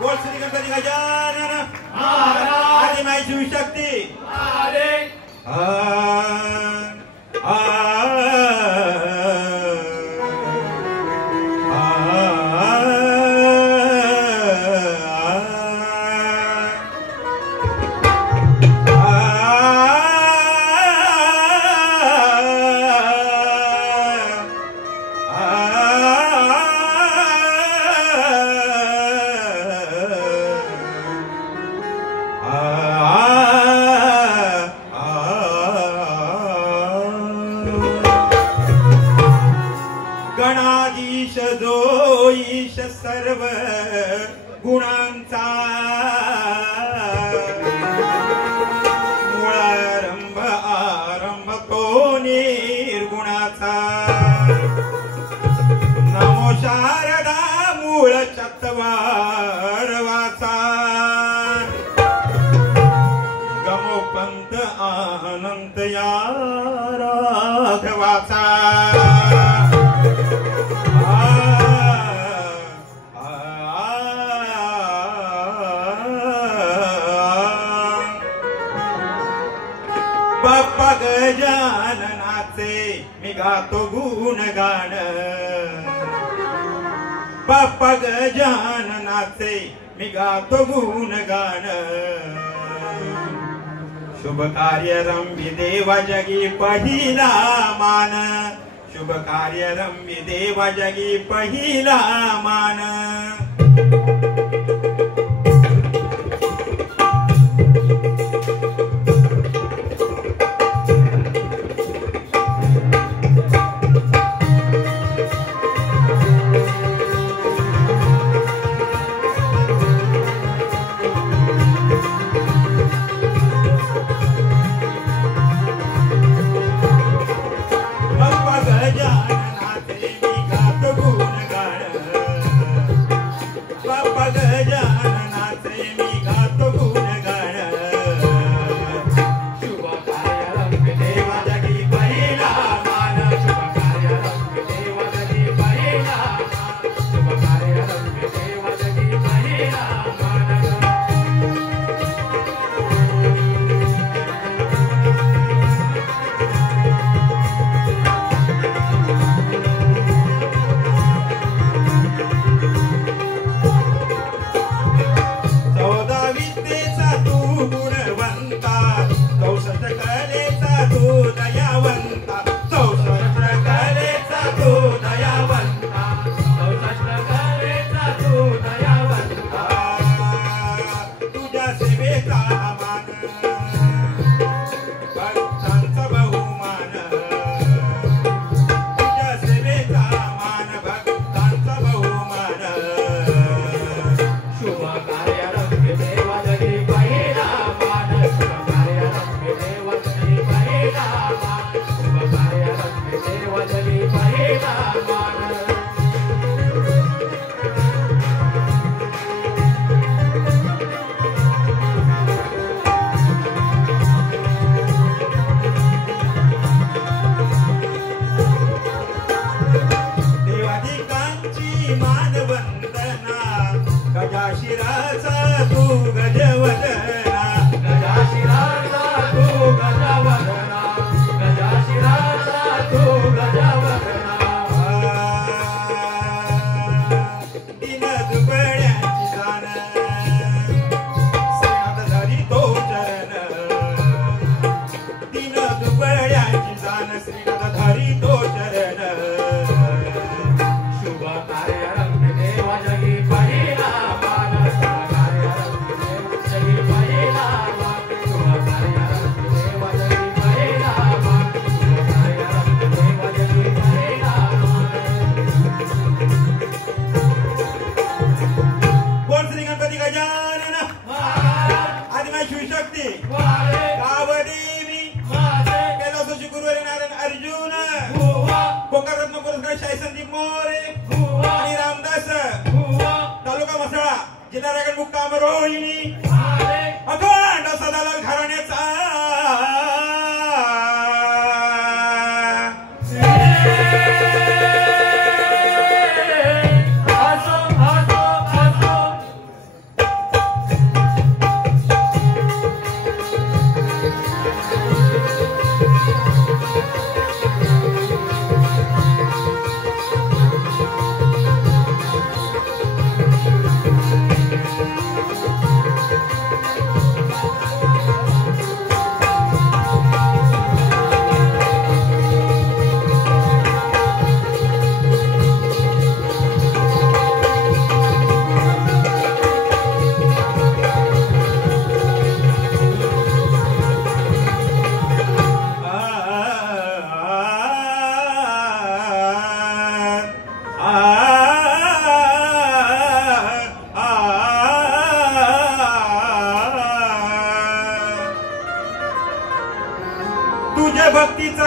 बोल श्री गणपती गजानन महाराज आदिमाई शिवशक्ती अरे गणाधीश जो ईश सर्व गुणांचा मूळारंभ आरंभ तो निर्गुणाचा नमो शारदा मूळ चत्वारवाचा गमोपंत अनंत या राघवाचा बाप्पा गजाननाचे मी गातो गुणगान बाप्पा गजाननाचे मी गातो गुणगान शुभ कार्य रम्य देवा जगी पहिला मान शुभ कार्य रम्य देवा जगी पहिला मान जिल्हा रायगड मुक्काम रोहिणी अखंड सदालाल घराण्याचा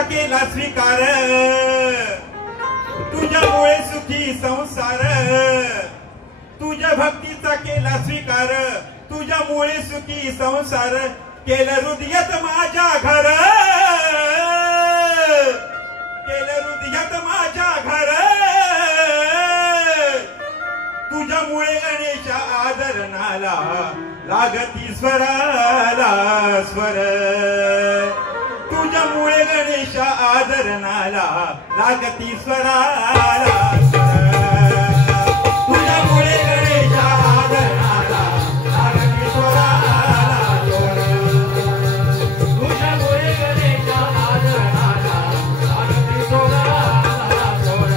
केला स्वीकार, तुझ्यामुळे सुखी संसार. तुझ्या भक्तीचा केला स्वीकार, तुझ्यामुळे सुखी संसार. केलं हृदयात माझ्या घर, केलं हृदयात माझ्या घर. तुझ्यामुळे गणेशा आदरणाला लागती स्वराला स्वर. तुझ्यामुळे गणेशा आदरणाला लागती स्वराला स्वर. तुझ्यामुळे गणेशा आदरणाला लागती स्वराला स्वर. तुझ्यामुळे गणेशा आदरणाला लागती स्वराला स्वर.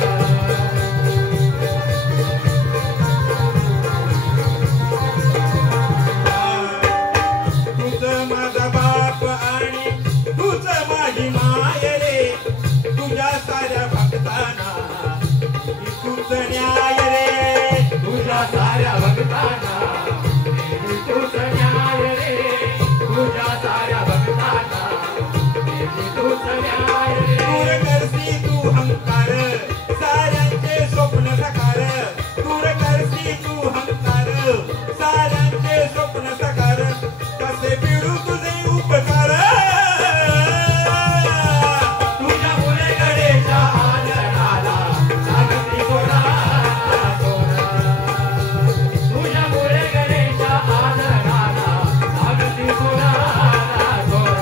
तुझं माझा बाप आणि तूच माझी माय रे. तुझ्या साऱ्या भक्तांना तूच न्याय रे. तुझ्या साऱ्या भक्तांना तूच न्याय रे. तुझ्या साऱ्या भक्तांना तूच न्याय रे. दूर करसी तू हंकार, साऱ्यांचे स्वप्न साकार. दूर करसी तू हंकार, साऱ्यांचे स्वप्न साकार. कसे पिढू तुझे उपकार. तुझ्यामुळे गणेशा आदरणाला लागती स्वराला स्वर. तुझ्यामुळे गणेशा आदरणाला लागती स्वराला स्वर.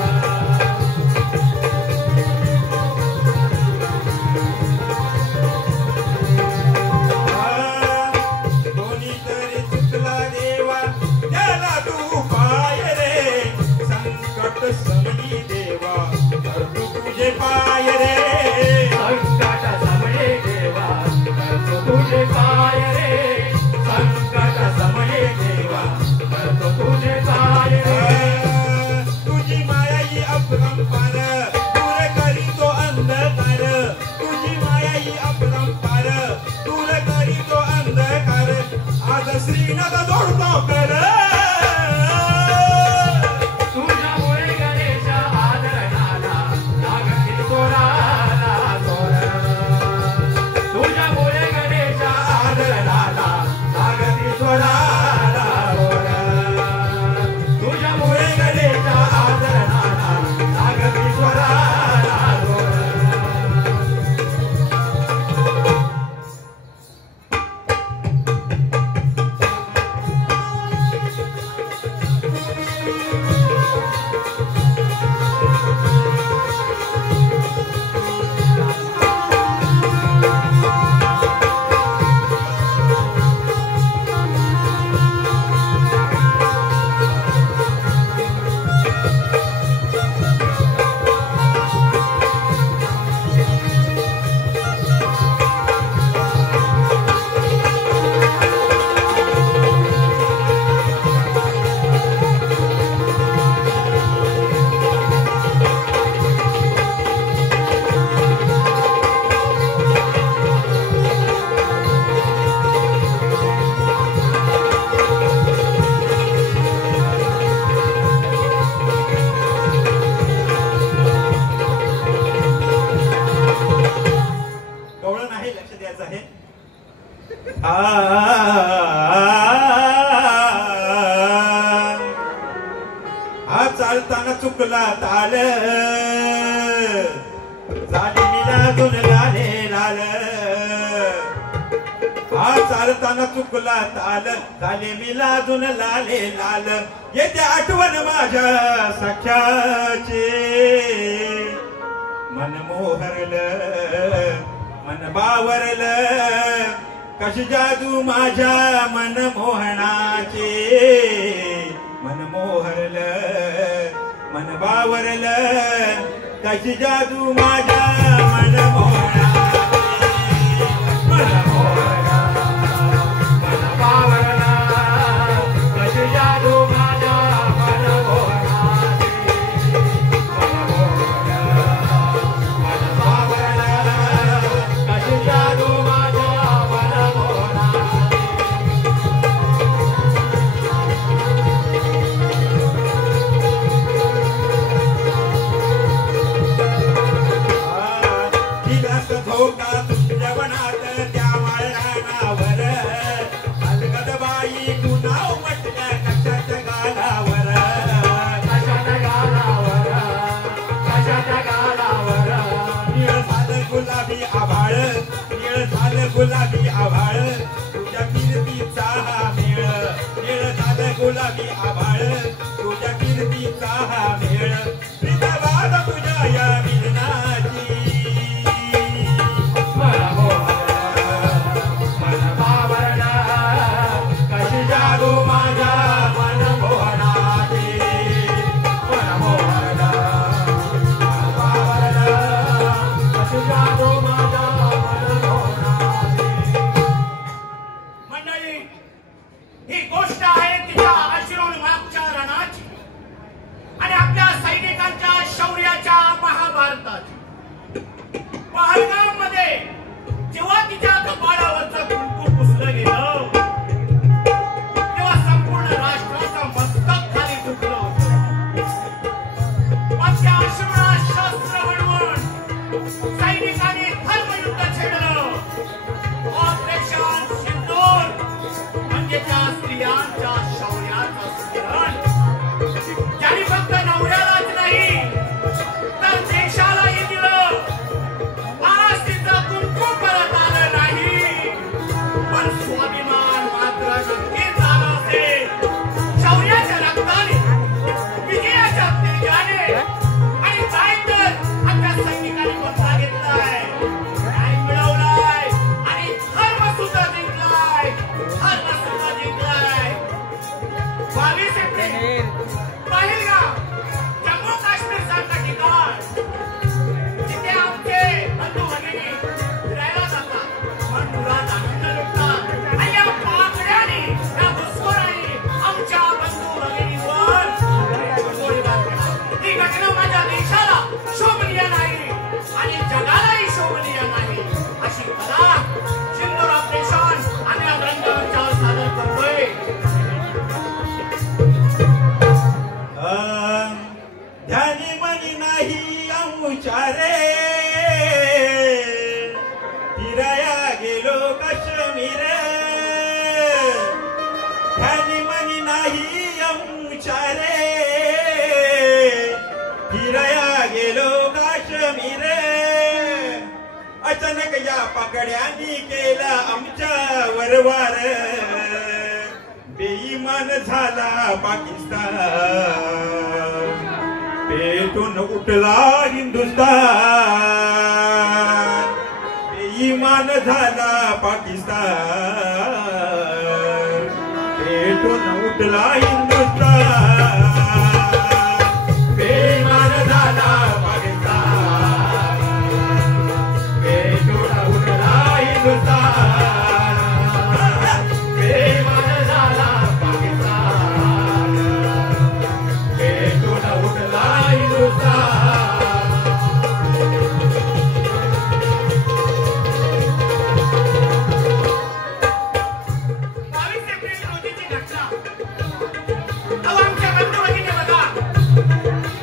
कोणीतरी चुकला देवा त्याला तू पाय रे. संकट समयी देवा धरतो तुझे पाय रे. संकट समये देवा करतो तुझे पाय रे. संकट समये देवा करतो तुझे पाय रे. तुझी माया ही अपरंपार, दूर करी तो अंधकार. तुझी माया ही अपरंपार, दूर करी तो अंधकार. आज श्रीनाथ जोडतो कर. तुझ्यामुळे गणेशा आदरणाला लागती स्वराला स्वर. तुझ्यामुळे गणेशा आदरणाला लागती स्वराला स्वर. तुझ्यामुळे गणेशा आदरणाला लागती स्वराला स्वर. गवळण आहे, लक्ष द्यायचं आहे. हा चालताना चुकला ताल, झाली मिलादून लाले लाल. हा चालताना चुकला ताल, झाले मिलादून लाले लाल. येते आठवण माझ्या सख्याचे, मन मोहरलं मन बावरलं. कशी जादू माझ्या मन मोहनाचे, मन मोहरलं मन बावरलं. कशी जादू माझ्या मन मोहनाचे, मन मोहरलं मन बावरला. कशी जादू माझ्या मन मोहनाची. मन मोहरला मन बावरला. कशी जादू माझ्या मन मोहनाची. गुलाबी आभाळ तुझ्या कीर्तीचा हा मेळ मेळ झालं गुलाबी आभाळ तुझ्या कीर्तीचा हा मेळ प्रीतवाद तुझ्या या मिलनाची कशी जादू माझ्या मनमोहनाची कशी जादू माझ्या मनमोहनाची. मंडळी, ही गोष्ट आहे तिच्या अश्रूमागच्या रणाची आणि आपल्या सैनिकांच्या शौर्याच्या महाभारताची. पहलगाम मध्ये जेव्हा तिच्या कपाळावरचं कुंकू पुसलं गेलं तेव्हा संपूर्ण राष्ट्राचं मस्तक खाली झुकलं होतं. मग त्या अश्रूला शस्त्र बनवून सैनिकांनी धर्मयुद्ध छेडलं. ऑपरेशन सिंदूर म्हणजे त्या स्त्रियांच्या शौर्याचं स्मरण. ज्यांनी फक्त नवऱ्यालाच नाही तर देशालाही दिलं. आज तिचं कुंकू परत आलं नाही पण स्वाभिमान मात्र नक्कीच झालं असेल. शौर्याच्या रक्ताने विजयाच्या तेजाने आणि काय तर आपल्या सैनिकांनी बदला घेतलाय, न्याय मिळवलाय आणि धर्म सुद्धा जिंकलाय. धर्म सुद्धा जिंकलाय. 22 एप्रिल पहलगाम जम्मू काश्मीर सारखं ठिकाण जिथे आमचे बंधू भगिनी फिरायला जातात, मनमुराद आनंद लुटतात आणि या पाकड्याने या घुसखोरांनी आमच्या बंधू भगिनीवर गोळीबार केला. ही घटना माझ्या देशाला शोभनीय नाही आणि जगालाही शोभनीय नाही. अशी कला सिंदूर ऑपरेशन आम्ही या रंगमंचावर सादर करतोय. ध्यानी मनी नाही आमुच्या रे फिराया गेलो काश्मीर. ध्यानी मनी नाही आमुच्या रे फिराया गेलो काश्मीर. अचानक या पकड्यांनी केला आमच्या वरवार. बेईमान झाला पाकिस्तान पेटून उठला हिंदुस्तान. बेईमान झाला पाकिस्तान पेटून उठला हिंदुस्तान. बेईमान झाला पाकिस्तान पेटून उठला हिंदुस्तान. बेईमान झाला पाकिस्तान पेटून उठला हिंदुस्तान. 22 एप्रिल रोजीची घटना. अहो, आमच्या बंधू भगिनी बघा,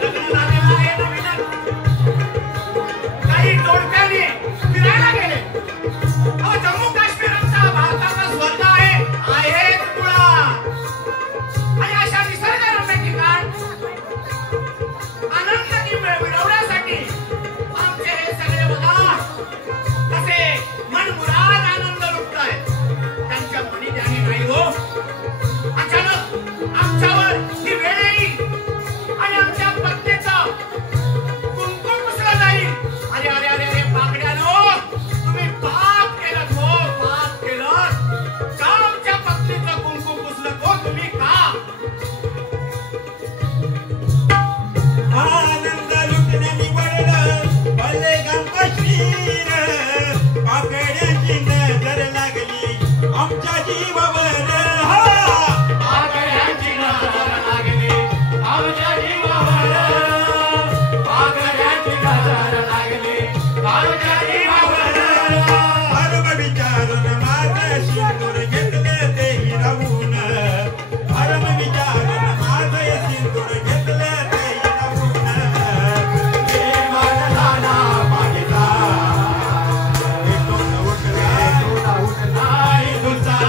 लग्न झालेलं आहे नवीनच. काही जोडप्याने फिरायला गेले. अहो, जम्मू काश्मीर आमचा भारताचा स्वर्ग आहेच मुळा. आणि अशा निसर्गरम्य ठिकाण आनंद मिळवण्यासाठी आमचे हे सगळे बघा कसे मनमुराद आनंद लुटतायत. त्यांच्या मनी ध्यानी नाही हो. अचानक आमच्यावर ही वेळ येईल आणि आमच्या पत्नीचा कुंकू पुसला जाईल. अरे अरे अरे अरे पाकड्यानो, तुम्ही पाप केलं हो, पाप केलं. का आमच्या पत्नीचं कुंकू पुसलं हो तुम्ही का? आनंद लुटणे निवडलं पहलगाम काश्मीर. पाकड्यांची नजर लागली आमच्या जीवावर. पाकड्यांची नजर लागली आमच्या जीवावर. पाकड्यांची नजर लागली आमच्या जीवावर. धर्म विचारून माझं सिंदूर घेतलं ते हिरावून. धर्म विचारून माझं सिंदूर घेतलं ते हिरावून. बेईमान झाला पाकिस्तान पेटून उठला हिंदुस्तान.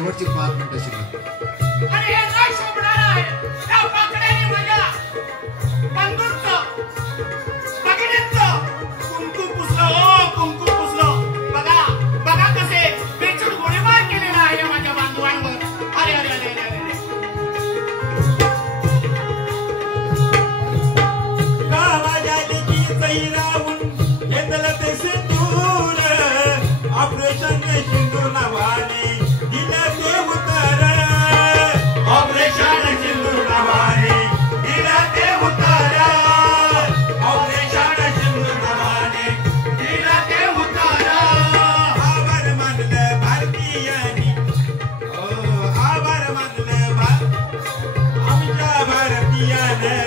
शेवटची 5 मिनिटं शिल्लक. आणि हे न शोभणार आहे त्या पाकड्याने माझ्या बंधूंचं भगिनींचं कुंकू पुसलं हो कुंकू पुसलं. बघा बघा कसे बेचूट गोळीबार केलेला आहे माझ्या बांधवांवर. अरे अरे अरे अरे अरे गावाजालीची चैरावून घेतलं ते सिंदूर ऑपरेशन सिंदूर नावाने दिलं ते उतर. ऑपरेशन सिंदूर नावाने दिलं ते उतर. ऑपरेशन सिंदूर नावाने दिलं ते उतर. आभार मानलं भारतीयांनी आभार मानलं आमच्या भारतीयानं.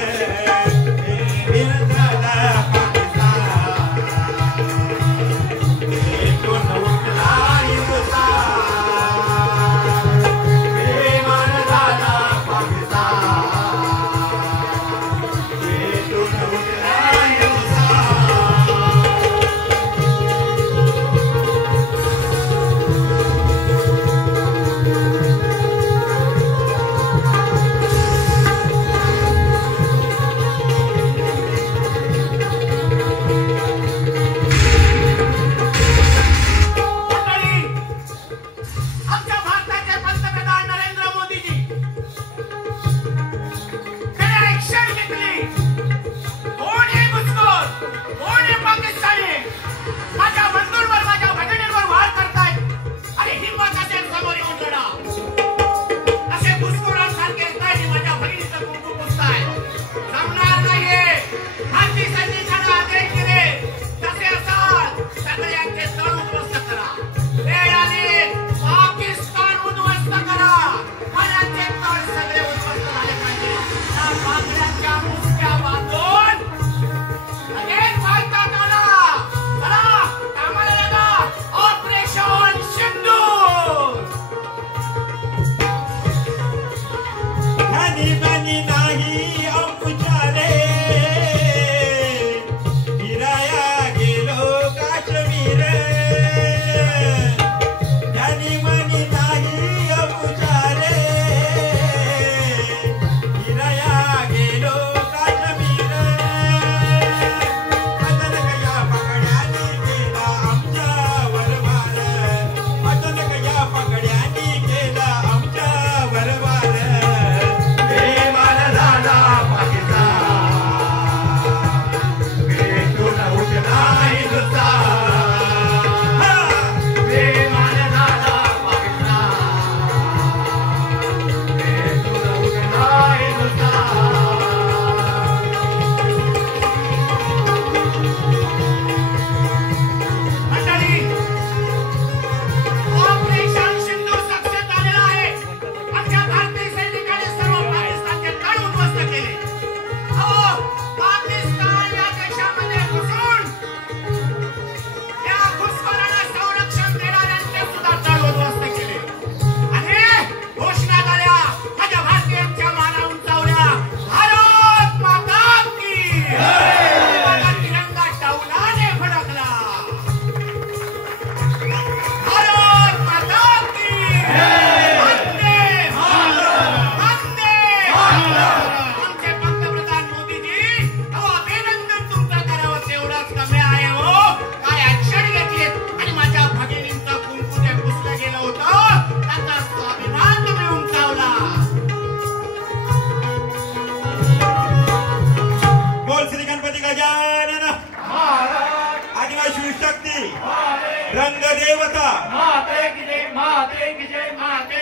रंग देवता माते की जय माते की जय माते